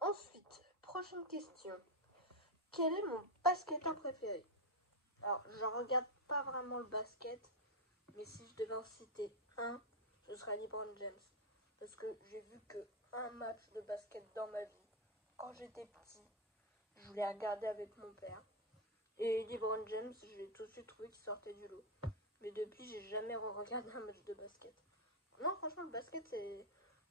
Ensuite, prochaine question. Quel est mon basketteur préféré? Alors, je regarde pas vraiment le basket, mais si je devais en citer un, ce serait LeBron James. Parce que j'ai vu que un match de basket dans ma vie. Quand j'étais petit, je voulais regarder avec mon père. Et LeBron James, j'ai tout de suite trouvé qu'il sortait du lot. Mais depuis, j'ai jamais regardé un match de basket. Non, franchement, le basket, c'est...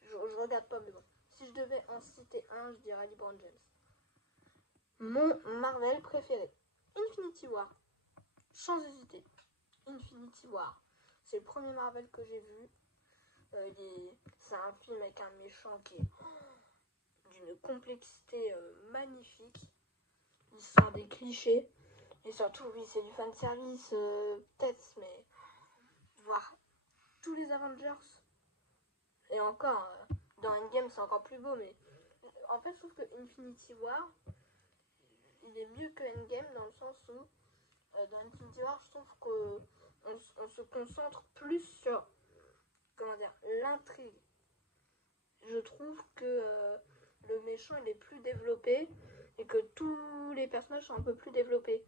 Je regarde pas, mais bon. Si je devais en citer un, je dirais LeBron James. Mon Marvel préféré. Infinity War. Sans hésiter. Infinity War. C'est le premier Marvel que j'ai vu. C'est un film avec un méchant qui est d'une complexité magnifique. Il sort des clichés. Et surtout, oui, c'est du fanservice, peut-être, mais voir tous les Avengers. Et encore, dans Endgame, c'est encore plus beau, mais en fait, je trouve que Infinity War, il est mieux que Endgame dans le sens où, dans Infinity War, je trouve qu'on se concentre plus sur, comment dire, l'intrigue. Je trouve que le méchant, il est plus développé et que tous les personnages sont un peu plus développés.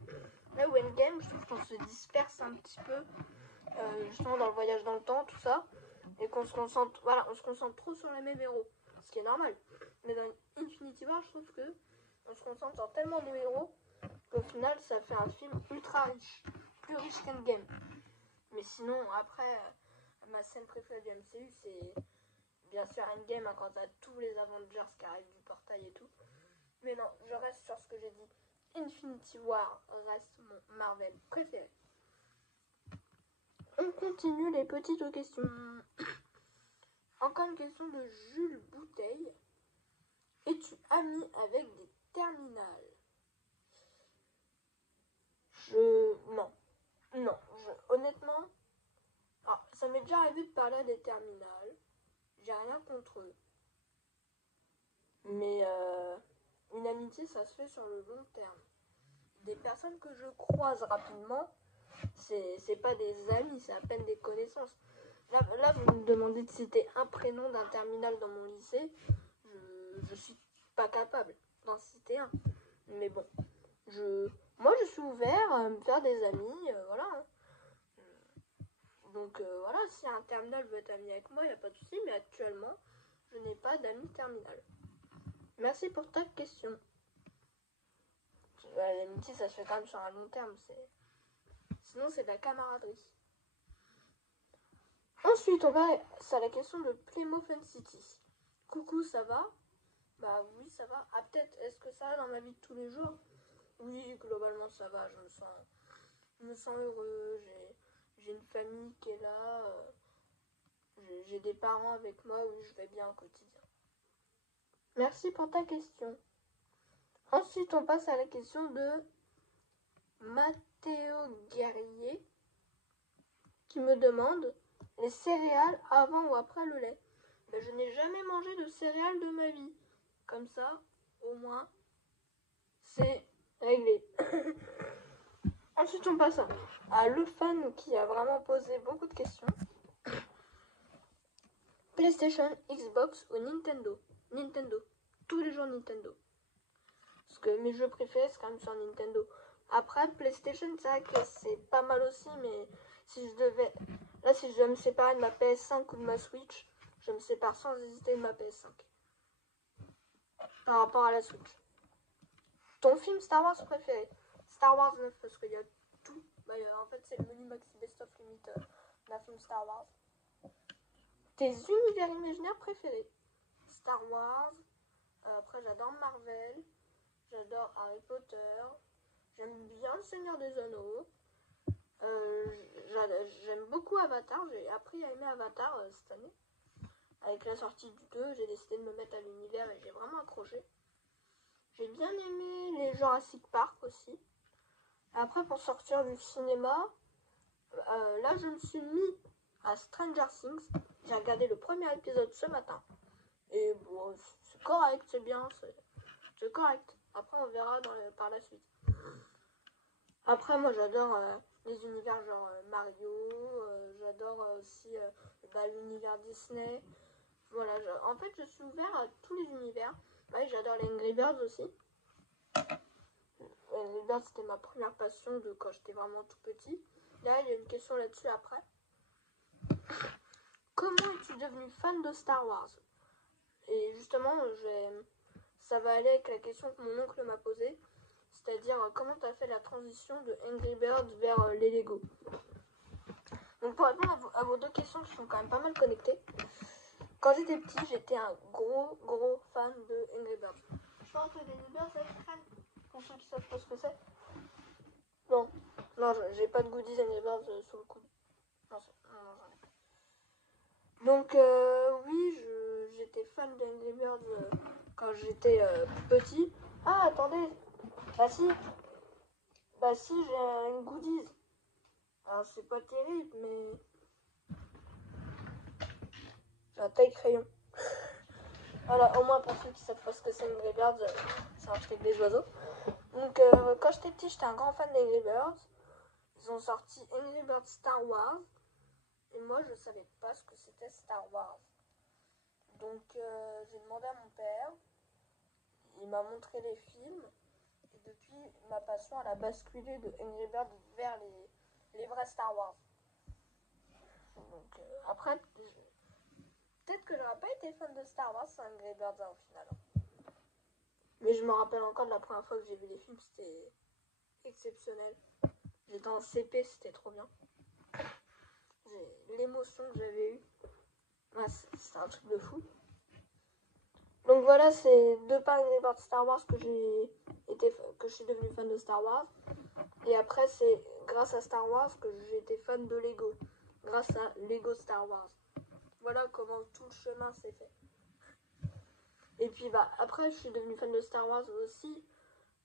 Là où Endgame, je trouve qu'on se disperse un petit peu, justement dans le voyage dans le temps, tout ça, et qu'on se concentre, voilà, on se concentre trop sur les mêmes héros, ce qui est normal. Mais dans Infinity War, je trouve que on se concentre sur tellement de héros qu'au final, ça fait un film ultra riche, plus riche qu'Endgame. Mais sinon, après, ma scène préférée du MCU, c'est bien sûr Endgame, hein, quand t'as tous les Avengers qui arrivent du portail et tout. Mais non, je reste sur ce que j'ai dit. Infinity War reste mon Marvel préféré. On continue les petites questions. Encore une question de Jules Bouteille. Es-tu ami avec des terminales? Non. Honnêtement, alors, ça m'est déjà arrivé de parler à des terminales. J'ai rien contre eux. Mais une amitié, ça se fait sur le long terme. Des personnes que je croise rapidement, c'est pas des amis, c'est à peine des connaissances. Là, vous me demandez de citer un prénom d'un terminal dans mon lycée. Je suis pas capable d'en citer un. Mais bon, moi je suis ouvert à me faire des amis, voilà. Hein. Donc voilà, si un terminal veut être ami avec moi, il n'y a pas de souci, mais actuellement, je n'ai pas d'amis terminal. Merci pour ta question. L'amitié, ça se fait quand même sur un long terme. Sinon, c'est de la camaraderie. Ensuite, on va à la question de Playmo Fun City. Coucou, ça va? Bah oui, ça va. Ah, peut-être, est-ce que ça va dans ma vie de tous les jours? Oui, globalement, ça va. Je me sens heureux. J'ai une famille qui est là. J'ai des parents avec moi. Oui, je vais bien au quotidien. Merci pour ta question. Ensuite, on passe à la question de Mathéo Guerrier qui me demande les céréales avant ou après le lait. Ben, je n'ai jamais mangé de céréales de ma vie. Comme ça, au moins, c'est réglé. Ensuite, on passe à le fan qui a vraiment posé beaucoup de questions. PlayStation, Xbox ou Nintendo? Nintendo. Tous les jours Nintendo. Parce que mes jeux préférés, c'est quand même sur Nintendo. Après, PlayStation, c'est vrai que c'est pas mal aussi, mais si je dois me séparer de ma PS5 ou de ma Switch, je me sépare sans hésiter de ma PS5. Par rapport à la Switch. Ton film Star Wars préféré? Star Wars 9, parce qu'il y a tout. Bah, en fait, c'est le menu Maxi Best of Limit d'un film Star Wars. Tes univers imaginaires préférés? Star Wars. Après, j'adore Marvel. J'adore Harry Potter. J'aime bien Le Seigneur des Anneaux. J'aime beaucoup Avatar. J'ai appris à aimer Avatar cette année. Avec la sortie du 2, j'ai décidé de me mettre à l'univers et j'ai vraiment accroché. J'ai bien aimé les Jurassic Park aussi. Après, pour sortir du cinéma, là, je me suis mis à Stranger Things. J'ai regardé le premier épisode ce matin. Et bon, c'est correct, c'est bien, c'est correct. Après, on verra par la suite. Après, moi, j'adore les univers genre Mario. J'adore aussi l'univers Disney. Voilà, en fait, je suis ouvert à tous les univers. Ouais, j'adore les Angry Birds aussi. Angry Birds, c'était ma première passion de quand j'étais vraiment tout petit. Là, il y a une question là-dessus après. Comment es-tu devenu fan de Star Wars? Et justement, ça va aller avec la question que mon oncle m'a posée. C'est-à-dire, comment tu as fait la transition de Angry Birds vers les Lego? Donc pour répondre à vos deux questions qui sont quand même pas mal connectées, quand j'étais petit, j'étais un gros fan de Angry Birds. Je pense que les Angry Birds, ça traîne pour ceux qui savent pas ce que c'est. Non, j'ai pas de goodies Angry Birds sur le coude. Non, j'en ai pas. Donc oui, j'étais fan d'Angry Birds quand j'étais petit. Ah, attendez. Bah si, j'ai une goodies. Alors c'est pas terrible, mais j'ai un taille crayon. Voilà, au moins pour ceux qui savent pas ce que c'est Angry Birds, c'est un truc avec des oiseaux. Donc quand j'étais petit, j'étais un grand fan d'Angry Birds. Ils ont sorti Angry Birds Star Wars. Et moi, je savais pas ce que c'était Star Wars. Donc j'ai demandé à mon père. Il m'a montré les films. Et depuis, ma passion, elle a basculé de Angry Birds vers les vrais Star Wars. Donc après, peut-être que j'aurais pas été fan de Star Wars sans Angry Birds au final. Mais je me rappelle encore de la première fois que j'ai vu les films, c'était exceptionnel. J'étais en CP, c'était trop bien. L'émotion que j'avais eue, ouais, c'était un truc de fou. Donc voilà, c'est de par Angry Birds Star Wars que je suis devenue fan de Star Wars. Et après, c'est grâce à Star Wars que j'ai été fan de Lego. Grâce à Lego Star Wars. Voilà comment tout le chemin s'est fait. Et puis bah après, je suis devenue fan de Star Wars aussi.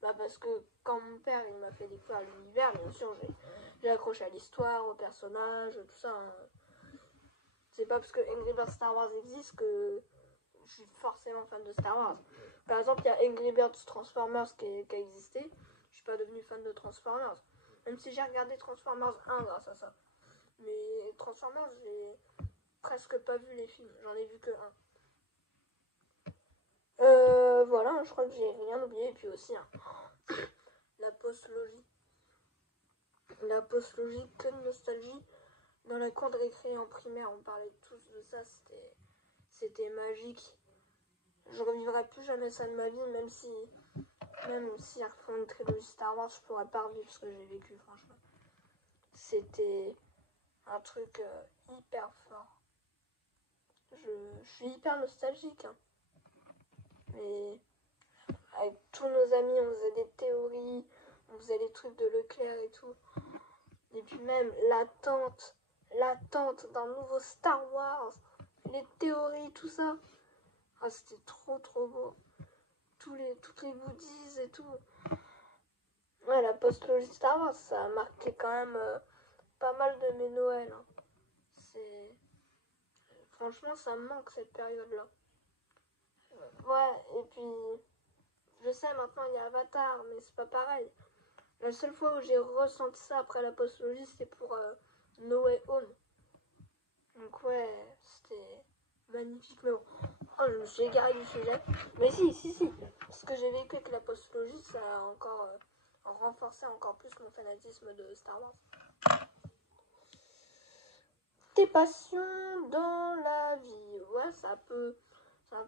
Bah parce que quand mon père il m'a fait découvrir l'univers, bien sûr, j'ai accroché à l'histoire, aux personnages, tout ça. Hein. C'est pas parce que Angry Birds Star Wars existe que je suis forcément fan de Star Wars. Par exemple, il y a Angry Birds Transformers qui a existé. Je suis pas devenue fan de Transformers. Même si j'ai regardé Transformers 1 grâce à ça. Mais Transformers, j'ai presque pas vu les films. J'en ai vu que un. Voilà, je crois que j'ai rien oublié. Et puis aussi, hein, la postlogie. La postlogie, que de nostalgie. Dans la cour de récré en primaire, on parlait tous de ça. C'était magique. Je revivrai plus jamais ça de ma vie, même si ils refont une trilogie Star Wars, je pourrais pas revivre ce que j'ai vécu, franchement. C'était un truc hyper fort. Je suis hyper nostalgique. Hein. Mais avec tous nos amis, on faisait des théories, on faisait les trucs de Leclerc et tout. Et puis même l'attente d'un nouveau Star Wars, les théories, tout ça. Ah, c'était trop beau. Toutes les goodies et tout. Ouais, la postlogie Star Wars, ça a marqué quand même pas mal de mes Noëls. Hein. Franchement, ça me manque cette période-là. Ouais, et puis, je sais, maintenant il y a Avatar, mais c'est pas pareil. La seule fois où j'ai ressenti ça après la postlogie, c'était pour No Way Home. Donc ouais, c'était magnifique. Mais bon, je me suis égarée du sujet. Mais si. Ce que j'ai vécu avec la postlogie, ça a encore renforcé encore plus mon fanatisme de Star Wars. Tes passions dans la vie. Ouais, ça peut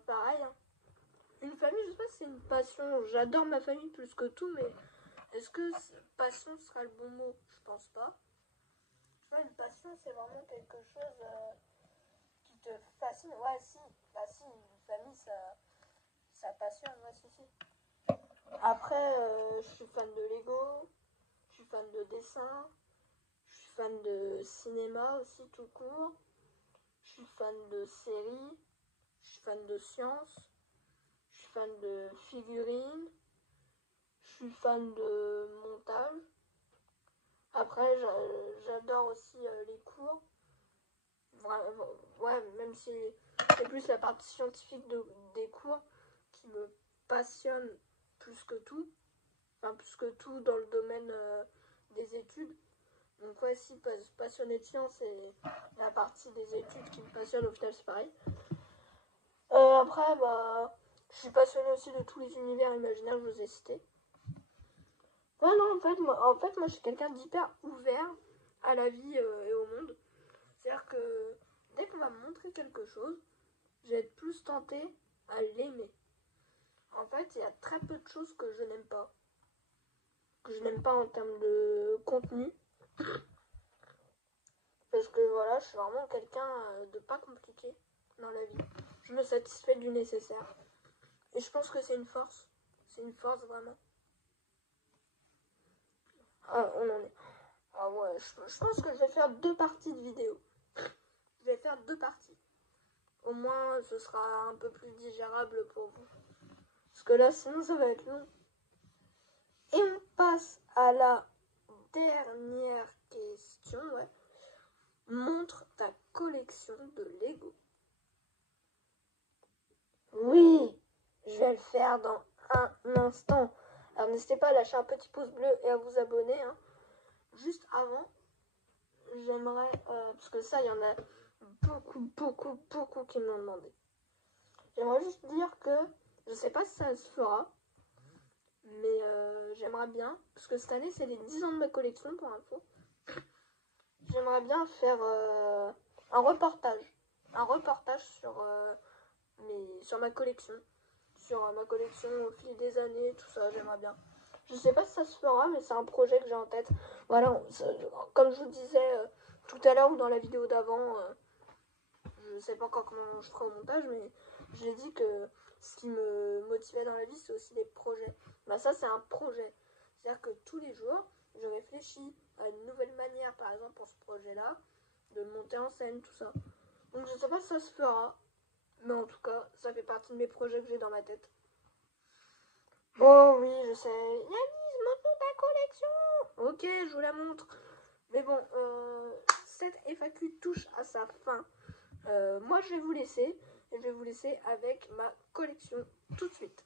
pareil. Hein. Une famille, je sais pas si c'est une passion. J'adore ma famille plus que tout, mais est-ce que passion sera le bon mot? Je pense pas. Tu vois, une passion, c'est vraiment quelque chose qui te fascine. Ouais, si. Bah si, une famille, ça passionne. Ouais, si. Après, je suis fan de Lego. Je suis fan de dessin. Je suis fan de cinéma aussi, tout court. Je suis fan de séries. Je suis fan de sciences. Je suis fan de figurines. Je suis fan de montage. Après, j'adore aussi les cours. Ouais, même si c'est plus la partie scientifique des cours qui me passionne plus que tout. Enfin, plus que tout dans le domaine des études. Donc ouais, si, passionné de sciences, c'est la partie des études qui me passionne, au final c'est pareil. Après, bah, Je suis passionnée aussi de tous les univers imaginaires que je vous ai cités. Voilà, en fait, moi, je suis quelqu'un d'hyper ouvert à la vie et au monde. C'est-à-dire que dès qu'on va me montrer quelque chose, je vais être plus tentée à l'aimer. En fait, il y a très peu de choses que je n'aime pas. Que je n'aime pas en termes de contenu. Parce que voilà, je suis vraiment quelqu'un de pas compliqué dans la vie. Je me satisfais du nécessaire. Et je pense que c'est une force. C'est une force vraiment. Ah, on en est. Ah ouais, je pense que je vais faire 2 parties de vidéo. Je vais faire 2 parties. Au moins, ce sera un peu plus digérable pour vous. Parce que là, sinon, ça va être long. Et on passe à la dernière question. Ouais. Montre ta collection de Lego. Oui, je vais le faire dans un instant. Alors n'hésitez pas à lâcher un petit pouce bleu et à vous abonner. Hein. Juste avant, j'aimerais, parce que ça, il y en a beaucoup qui me l'ont demandé. J'aimerais juste dire que je sais pas si ça se fera, mais j'aimerais bien, parce que cette année c'est les 10 ans de ma collection pour info. J'aimerais bien faire un reportage sur ma collection. Sur ma collection au fil des années, tout ça, j'aimerais bien. Je sais pas si ça se fera, mais c'est un projet que j'ai en tête. Voilà, comme je vous disais tout à l'heure ou dans la vidéo d'avant, je sais pas encore comment je ferai au montage, mais j'ai dit que ce qui me motivait dans la vie, c'est aussi des projets. Bah ça, c'est un projet. C'est-à-dire que tous les jours, je réfléchis à une nouvelle manière, par exemple, pour ce projet-là, de monter en scène, tout ça. Donc je sais pas si ça se fera, mais en tout cas, ça fait partie de mes projets que j'ai dans ma tête. Oh oui, je sais. Yanis, montre-nous ta collection. Ok, je vous la montre. Mais bon, cette FAQ touche à sa fin. Moi, je vais vous laisser. Et je vais vous laisser avec ma collection tout de suite.